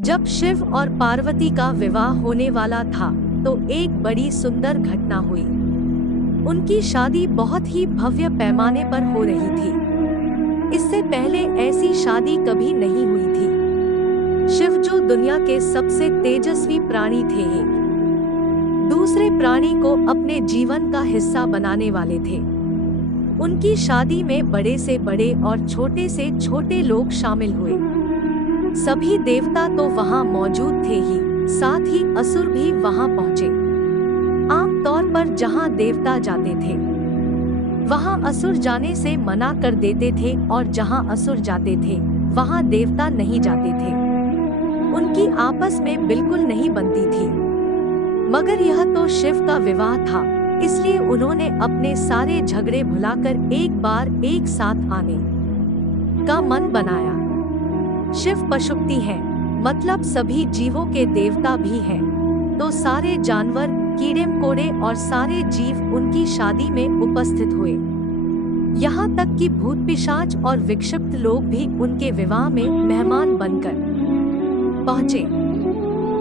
जब शिव और पार्वती का विवाह होने वाला था तो एक बड़ी सुंदर घटना हुई। उनकी शादी बहुत ही भव्य पैमाने पर हो रही थी। इससे पहले ऐसी शादी कभी नहीं हुई थी। शिव जो दुनिया के सबसे तेजस्वी प्राणी थे, एक दूसरे प्राणी को अपने जीवन का हिस्सा बनाने वाले थे। उनकी शादी में बड़े से बड़े और छोटे से छोटे लोग शामिल हुए। सभी देवता तो वहां मौजूद थे ही, साथ ही असुर भी वहां पहुंचे। आम तौर पर जहां देवता जाते थे वहां असुर जाने से मना कर देते थे, और जहां असुर जाते थे वहां देवता नहीं जाते थे। उनकी आपस में बिल्कुल नहीं बनती थी। मगर यह तो शिव का विवाह था, इसलिए उन्होंने अपने सारे झगड़े भुलाकर एक बार एक साथ आने का मन बनाया। शिव पशुपति हैं, मतलब सभी जीवों के देवता भी हैं, तो सारे जानवर, कीड़े मकोड़े और सारे जीव उनकी शादी में उपस्थित हुए। यहाँ तक कि भूत पिशाच और विक्षिप्त लोग भी उनके विवाह में मेहमान बनकर पहुँचे।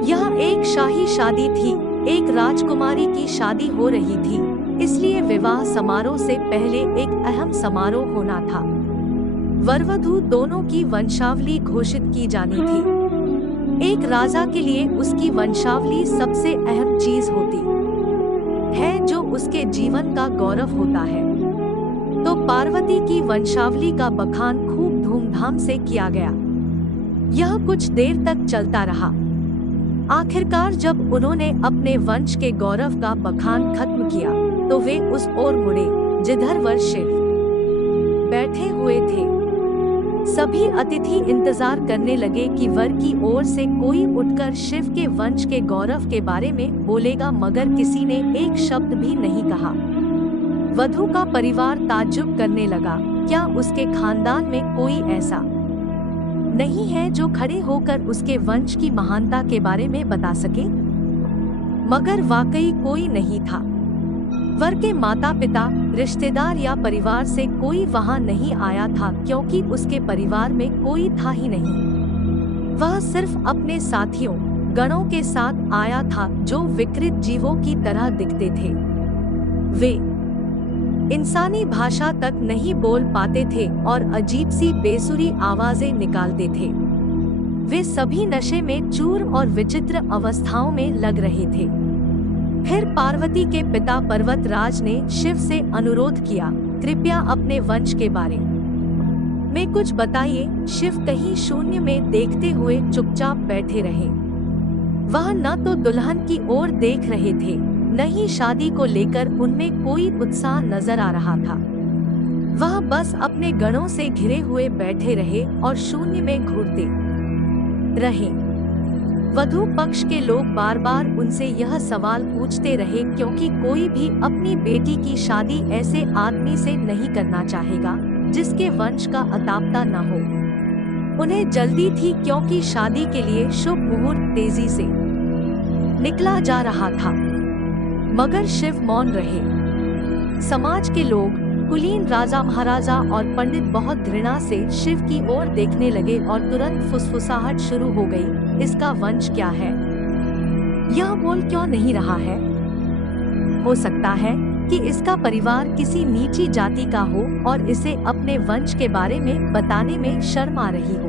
यह एक शाही शादी थी, एक राजकुमारी की शादी हो रही थी, इसलिए विवाह समारोह से पहले एक अहम समारोह होना था। वरवधू दोनों की वंशावली घोषित की जानी थी। एक राजा के लिए उसकी वंशावली सबसे अहम चीज होती है, जो उसके जीवन का गौरव होता है। तो पार्वती की वंशावली का बखान खूब धूमधाम से किया गया। यह कुछ देर तक चलता रहा। आखिरकार जब उन्होंने अपने वंश के गौरव का बखान खत्म किया तो वे उस ओर मुड़े जिधर वर शिव बैठे हुए थे। सभी अतिथि इंतजार करने लगे कि वर की ओर से कोई उठकर शिव के वंश के गौरव के बारे में बोलेगा, मगर किसी ने एक शब्द भी नहीं कहा। वधू का परिवार ताज्जुब करने लगा, क्या उसके खानदान में कोई ऐसा नहीं है जो खड़े होकर उसके वंश की महानता के बारे में बता सके? मगर वाकई कोई नहीं था। वर के माता पिता, रिश्तेदार या परिवार से कोई वहां नहीं आया था, क्योंकि उसके परिवार में कोई था ही नहीं। वह सिर्फ अपने साथियों, गणों के साथ आया था जो विकृत जीवों की तरह दिखते थे। वे इंसानी भाषा तक नहीं बोल पाते थे और अजीब सी बेसुरी आवाजें निकालते थे। वे सभी नशे में चूर और विचित्र अवस्थाओं में लग रहे थे। फिर पार्वती के पिता पर्वतराज ने शिव से अनुरोध किया, कृपया अपने वंश के बारे में कुछ बताइए। शिव कहीं शून्य में देखते हुए चुपचाप बैठे रहे। वह न तो दुल्हन की ओर देख रहे थे, न ही शादी को लेकर उनमें कोई उत्साह नजर आ रहा था। वह बस अपने गणों से घिरे हुए बैठे रहे और शून्य में घूरते रहे। वधू पक्ष के लोग बार बार उनसे यह सवाल पूछते रहे, क्योंकि कोई भी अपनी बेटी की शादी ऐसे आदमी से नहीं करना चाहेगा जिसके वंश का अतापता न हो। उन्हें जल्दी थी, क्योंकि शादी के लिए शुभ मुहूर्त तेजी से निकला जा रहा था। मगर शिव मौन रहे। समाज के लोग, कुलीन राजा महाराजा और पंडित बहुत घृणा से शिव की ओर देखने लगे और तुरंत फुसफुसाहट शुरू हो गई, इसका वंश क्या है? यह बोल क्यों नहीं रहा है? हो सकता है कि इसका परिवार किसी नीची जाति का हो और इसे अपने वंश के बारे में बताने में शर्म आ रही हो।